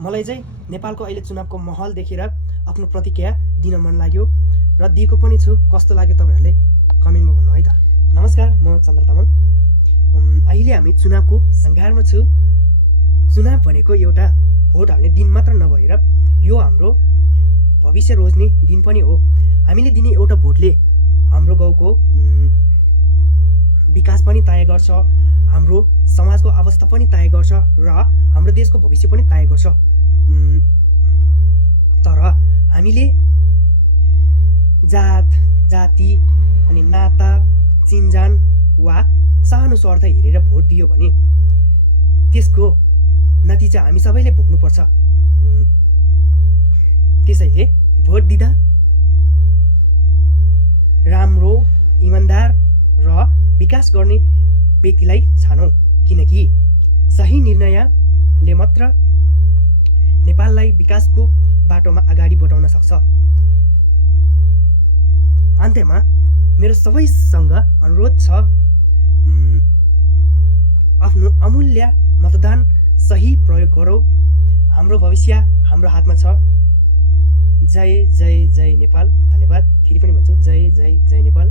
मलाई चाहिँ नेपालको अहिले चुनावको माहौल देखेर आफ्नो प्रतिक्रिया दिन मन लाग्यो र दिएको पनि छु। कस्तो लाग्यो तपाईँहरूले कमेन्टमा भन्नु है त। नमस्कार, म चन्द्र तामाङ। अहिले हामी चुनावको सङ्घारमा छु। चुनाव भनेको एउटा भोट हाल्ने दिन मात्र नभएर यो हाम्रो भविष्य रोज्ने दिन पनि हो। हामीले दिने एउटा भोटले हाम्रो गाउँको विकास पनि तय गर्छ, हाम्रो समाजको अवस्था पनि तय गर्छ र हाम्रो देशको भविष्य पनि तय गर्छ। तर हामीले जात जाति अनि नाता चिन्जान वा सानो स्वार्थ हेरेर भोट दियो भने त्यसको नतिजा हामी सबैले भोग्नुपर्छ। त्यसैले भोट दिँदा राम्रो, इमान्दार र विकास गर्ने व्यक्तिलाई छानौँ, किनकि सही निर्णयले मात्र नेपाललाई विकासको बाटोमा अगाडि बढाउन सक्छ। अन्त्यमा मेरो सबैसँग अनुरोध छ, आफ्नो अमूल्य मतदान सही प्रयोग गरौँ। हाम्रो भविष्य हाम्रो हातमा छ। जय जय जय नेपाल। धन्यवाद। फेरि पनि भन्छु, जय जय जय नेपाल।